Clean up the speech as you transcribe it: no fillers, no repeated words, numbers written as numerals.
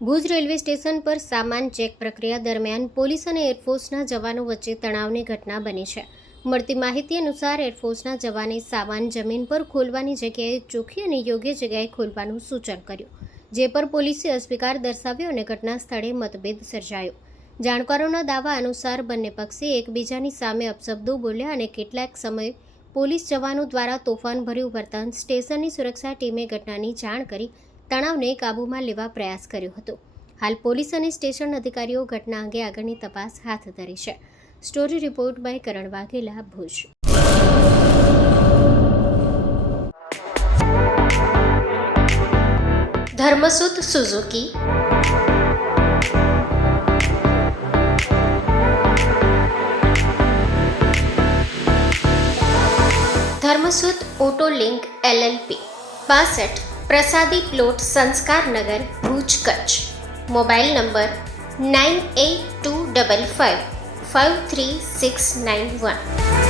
Bhuj railway station પર સામાન check પ્રક્રિયા દરમિયાન પોલીસ અને એરફોર્સના જવાનો વચ્ચે તણાવની ઘટના બની છે. મળતી માહિતી અનુસાર એરફોર્સના જવાને સામાન જમીન પર ખોલવાની જગ્યાએ ચોખ્ખી અને યોગ્ય જગ્યાએ ખોલવાનું સૂચન કર્યું, જે પર પોલીસે અસ્વીકાર દર્શાવ્યો અને ઘટના સ્થળે મતભેદ સર્જાયો. જાણકારોના દાવા અનુસાર બંને પક્ષે એકબીજાની સામે અપશબ્દો બોલ્યા અને કેટલાક સમય પોલીસ જવાનો દ્વારા તોફાનભર્યું વર્તન. સ્ટેશનની સુરક્ષા ટીમે ઘટનાની જાણ કરી તણાવને કાબૂમાં લેવા પ્રયાસ કર્યો હતો. હાલ પોલીસ અને સ્ટેશન અધિકારીઓ ઘટના અંગે આગળની તપાસ હાથ ધરી છે. Story report by Karan Vaghela, Bhuj. Dharmsut Suzuki, Dharmsut auto link LLP 62 Prasadi plot, Sanskarnagar, Bhuj, Kutch. Mobile number 9825553691.